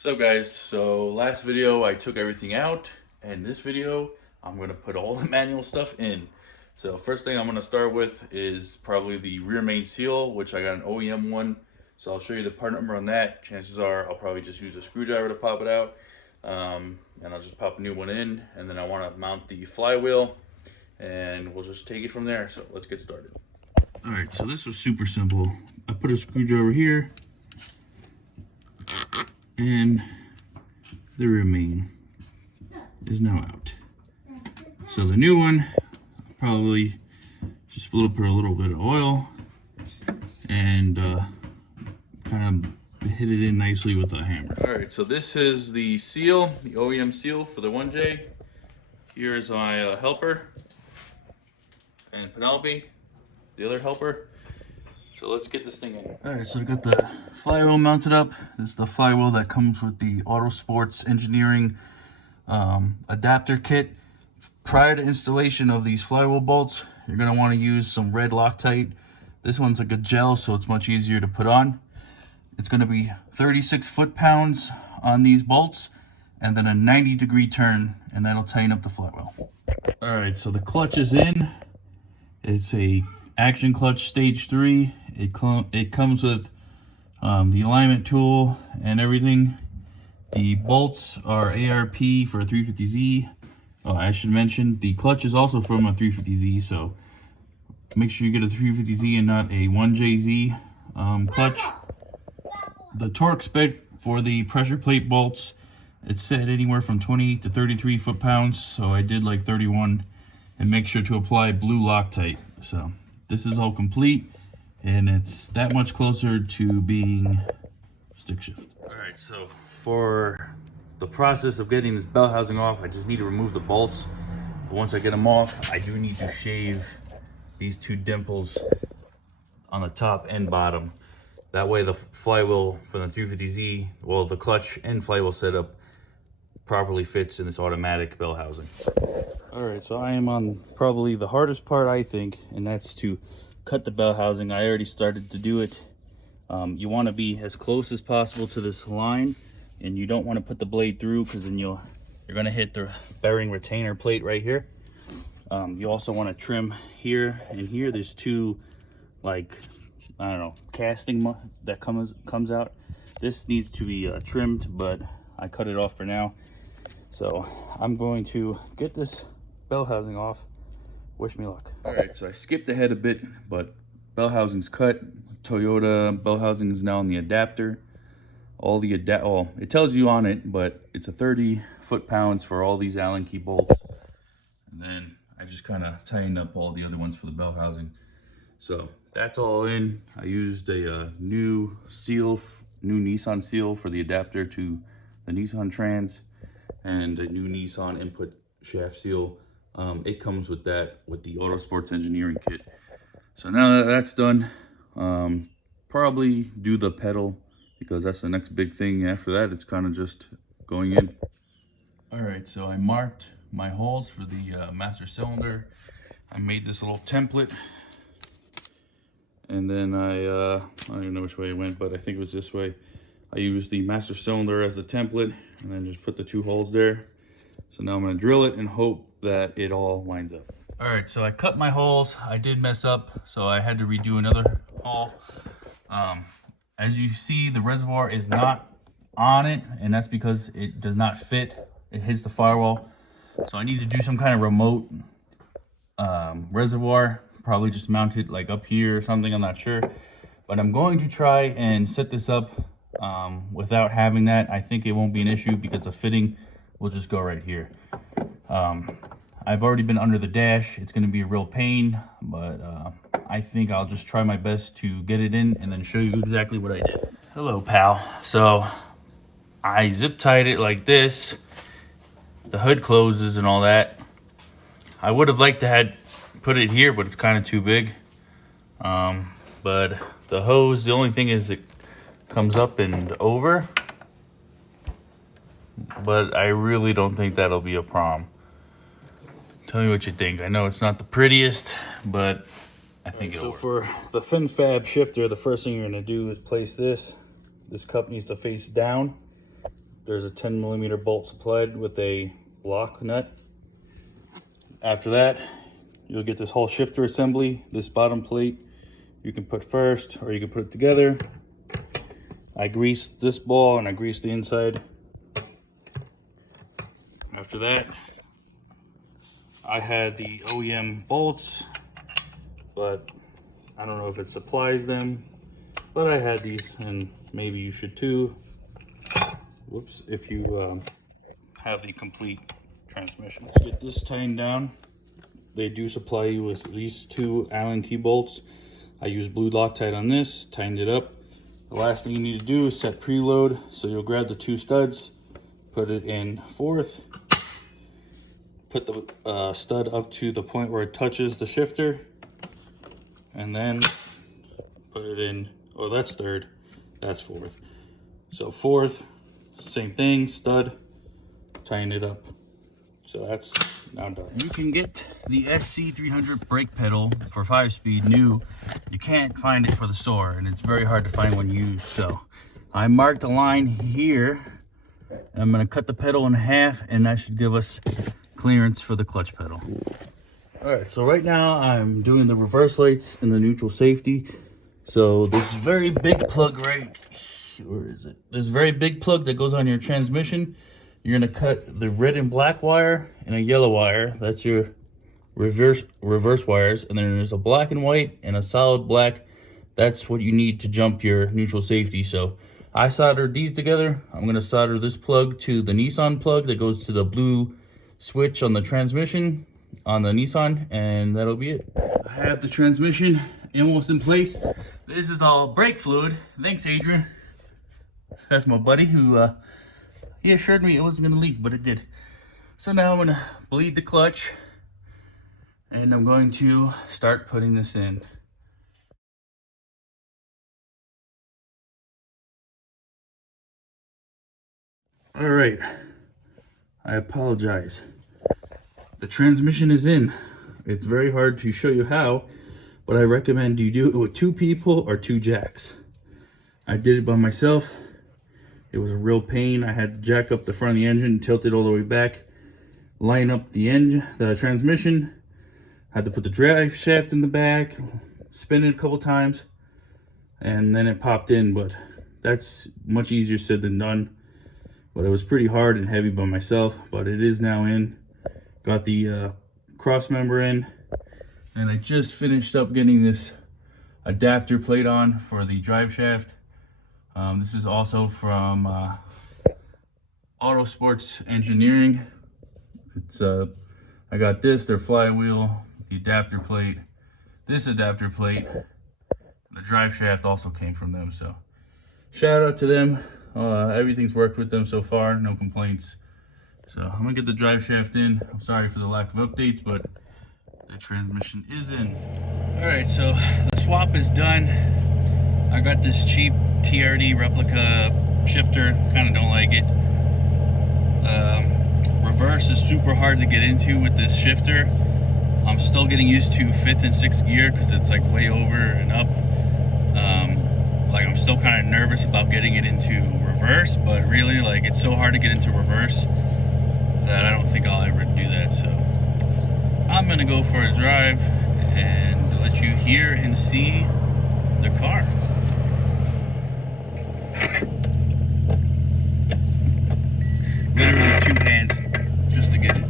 What's up, guys? So last video I took everything out, and this video I'm going to put all the manual stuff in. So first thing I'm going to start with is probably the rear main seal, which I got an OEM one. So I'll show you the part number on that. Chances are I'll probably just use a screwdriver to pop it out, and I'll just pop a new one in, and then I want to mount the flywheel, and we'll just take it from there. So let's get started. All right, so this was super simple. I put a screwdriver here, and the rear main is now out. So the new one, probably just put a little bit of oil and kind of hit it in nicely with a hammer. All right, so this is the seal, the OEM seal for the 1J. Here's my helper, and Penelope, the other helper. So let's get this thing in. All right, so I got the flywheel mounted up. This is the flywheel that comes with the Autosports Engineering adapter kit. Prior to installation of these flywheel bolts, you're gonna wanna use some red Loctite. This one's like a gel, so it's much easier to put on. It's gonna be 36 foot-pounds on these bolts, and then a 90-degree turn, and that'll tighten up the flywheel. All right, so the clutch is in. It's a Action Clutch Stage 3. It comes with the alignment tool and everything. The bolts are ARP for a 350Z. Oh, I should mention the clutch is also from a 350Z, so make sure you get a 350Z and not a 1JZ clutch. The torque spec for the pressure plate bolts, it's set anywhere from 20 to 33 foot-pounds, so I did like 31, and make sure to apply blue Loctite. So this is all complete, and it's that much closer to being stick shift. All right, so for the process of getting this bell housing off, I just need to remove the bolts. But once I get them off, I do need to shave these two dimples on the top and bottom. That way the flywheel from the 350Z, well, the clutch and flywheel setup properly fits in this automatic bell housing. All right, so I am on probably the hardest part, I think, and that's to cut the bell housing. I already started to do it. You want to be as close as possible to this line, and you don't want to put the blade through, because then you're going to hit the bearing retainer plate right here. You also want to trim here and here. There's two, like, I don't know, casting that comes out. This needs to be trimmed, but I cut it off for now. So I'm going to get this bell housing off. Wish me luck. All right, so I skipped ahead a bit, but bell housing's cut. Toyota bell housing is now on the adapter. All the it tells you on it, but it's a 30 foot-pounds for all these Allen key bolts. And then I just kind of tightened up all the other ones for the bell housing. So that's all in. I used a new Nissan seal for the adapter to the Nissan Trans, and a new Nissan input shaft seal. It comes with that, with the Autosports Engineering kit. So now that that's done, probably do the pedal, because that's the next big thing. After that, it's kind of just going in. All right, so I marked my holes for the master cylinder. I made this little template, and then I don't even know which way it went, but I think it was this way. I used the master cylinder as a template, and then just put the two holes there. So now I'm gonna drill it and hope that it all lines up. All right, so I cut my holes. I did mess up, so I had to redo another hole. As you see, the reservoir is not on it, and that's because it does not fit. It hits the firewall. So I need to do some kind of remote reservoir, probably just mount it like up here or something, I'm not sure. But I'm going to try and set this up without having that. I think it won't be an issue, because the fitting will just go right here. I've already been under the dash. It's gonna be a real pain, but I think I'll just try my best to get it in and then show you exactly what I did. Hello, pal. So I zip tied it like this. The hood closes and all that. I would have liked to had put it here, but it's kind of too big. But the hose, the only thing is it comes up and over. But I really don't think that'll be a problem. Tell me what you think. I know it's not the prettiest, but I think it'll work. So for the fin fab shifter, the first thing you're gonna do is place this. This cup needs to face down. there's a 10mm bolt supplied with a block nut. After that, you'll get this whole shifter assembly. This bottom plate you can put first, or you can put it together. I greased this ball and I greased the inside. After that, I had the OEM bolts, but I don't know if it supplies them, but I had these, and maybe you should too. Whoops, if you have the complete transmission. Let's get this tightened down. They do supply you with these 2 Allen key bolts. I used blue Loctite on this, tightened it up. The last thing you need to do is set preload. So you'll grab the 2 studs, put it in 4th, put the stud up to the point where it touches the shifter, and then put it in, oh that's 3rd, that's 4th. So 4th, same thing, stud, tighten it up. So that's now done. You can get the sc300 brake pedal for 5-speed new. You can't find it for the Soarer, and it's very hard to find one used. So I marked a line here, and I'm gonna cut the pedal in half, and that should give us clearance for the clutch pedal. All right, so right now I'm doing the reverse lights and the neutral safety. So this very big plug right, where is it? This very big plug that goes on your transmission. You're gonna cut the red and black wire and a yellow wire. That's your reverse wires. And then there's a black and white and a solid black. That's what you need to jump your neutral safety. So I soldered these together. I'm gonna solder this plug to the Nissan plug that goes to the blue switch on the transmission on the Nissan, and that'll be it. I have the transmission almost in place. This is all brake fluid. Thanks, Adrian. That's my buddy who he assured me it wasn't gonna leak, but it did. So now I'm gonna bleed the clutch, and I'm going to start putting this in. All right, I apologize. The transmission is in. It's very hard to show you how, but I recommend you do it with 2 people or 2 jacks. I did it by myself. It was a real pain. I had to jack up the front of the engine, tilt it all the way back, line up the engine, the transmission. I had to put the drive shaft in the back, spin it a couple times, and then it popped in. But that's much easier said than done. But it was pretty hard and heavy by myself, but it is now in. Got the cross member in, and I just finished up getting this adapter plate on for the drive shaft. This is also from Auto Sports Engineering. It's I got this, their flywheel, the adapter plate, this adapter plate. The drive shaft also came from them, so shout out to them. Everything's worked with them so far, no complaints. So I'm gonna get the drive shaft in. I'm sorry for the lack of updates, but the transmission is in. All right, so the swap is done. I got this cheap TRD replica shifter, kind of don't like it. Reverse is super hard to get into with this shifter. I'm still getting used to 5th and 6th gear because it's like way over and up. Like I'm still kind of nervous about getting it into reverse, but really like it's so hard to get into reverse that I don't think I'll ever do that. So I'm gonna go for a drive and let you hear and see the car. Literally 2 hands just to get it.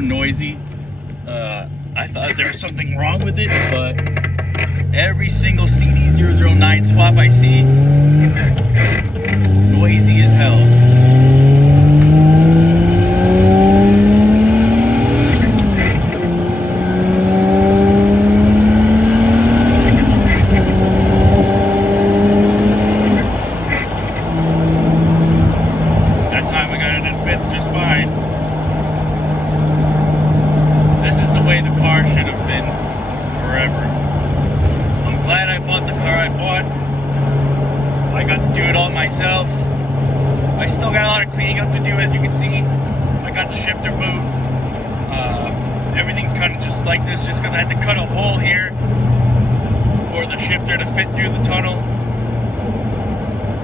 Noisy. I thought there was something wrong with it, but every single cd-0009 swap I see, noisy as hell. That time I got it in 5th just fine. as you can see, I got the shifter boot. Everything's kind of just like this, just because I had to cut a hole here for the shifter to fit through the tunnel.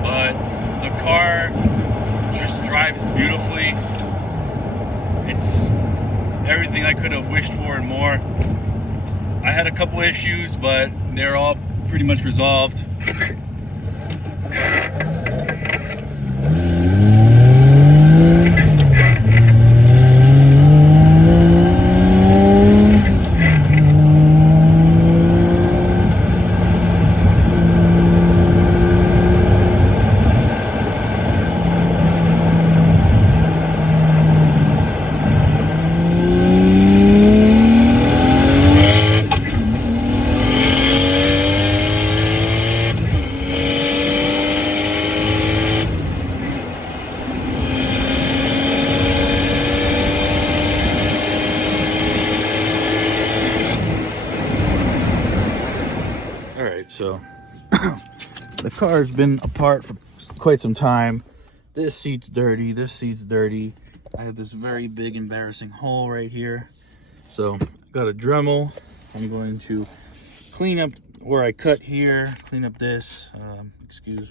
But the car just drives beautifully. It's everything I could have wished for and more. I had a couple issues, but they're all pretty much resolved. So the car's been apart for quite some time. This seat's dirty, this seat's dirty. I have this very big embarrassing hole right here. So I got a Dremel. I'm going to clean up where I cut here, clean up this, excuse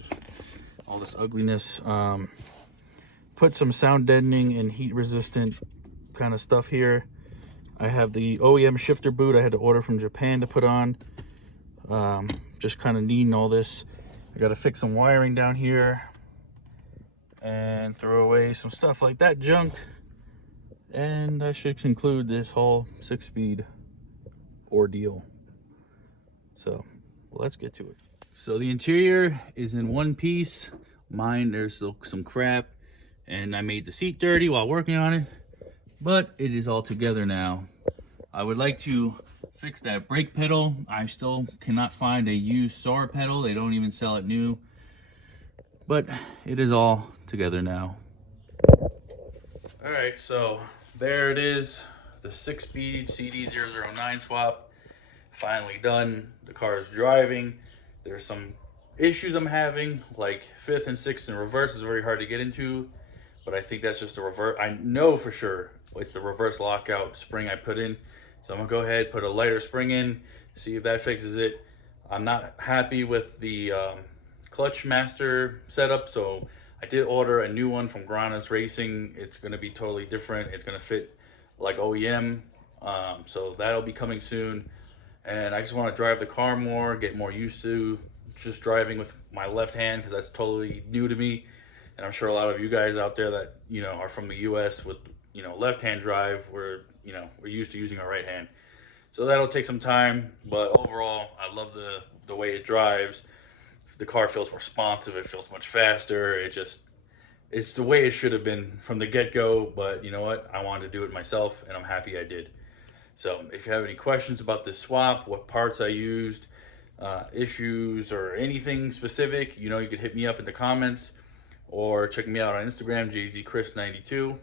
all this ugliness. Put some sound deadening and heat resistant kind of stuff here. I have the OEM shifter boot I had to order from Japan to put on. Just kind of needing all this. I got to fix some wiring down here and throw away some stuff like that junk, and I should conclude this whole 6-speed ordeal. So let's get to it. So the interior is in one piece. Mine, there's still some crap, and I made the seat dirty while working on it, but it is all together now. I would like to fix that brake pedal. I still cannot find a used Soarer pedal. They don't even sell it new, but it is all together now. All right, so there it is, the 6-speed cd-0009 swap. Finally done. The car is driving. There's some issues I'm having, like 5th and 6th in reverse is very hard to get into, but I think that's just a reverse. I know for sure it's the reverse lockout spring I put in. So I'm gonna go ahead, put a lighter spring in, see if that fixes it. I'm not happy with the clutch master setup, so I did order a new one from Grana's Racing. It's gonna be totally different. It's gonna fit like OEM, so that'll be coming soon. And I just wanna drive the car more, get more used to just driving with my left hand, because that's totally new to me. And I'm sure a lot of you guys out there that, you know, are from the US with, you know, left-hand drive, we're used to using our right hand. So that'll take some time, but overall, I love the way it drives. The car feels responsive, it feels much faster. It's the way it should have been from the get-go, but you know what? I wanted to do it myself, and I'm happy I did. So if you have any questions about this swap, what parts I used, issues, or anything specific, you know, you could hit me up in the comments, or check me out on Instagram, jzchris92.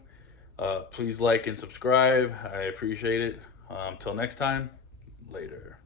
Please like and subscribe. I appreciate it. Till next time, later.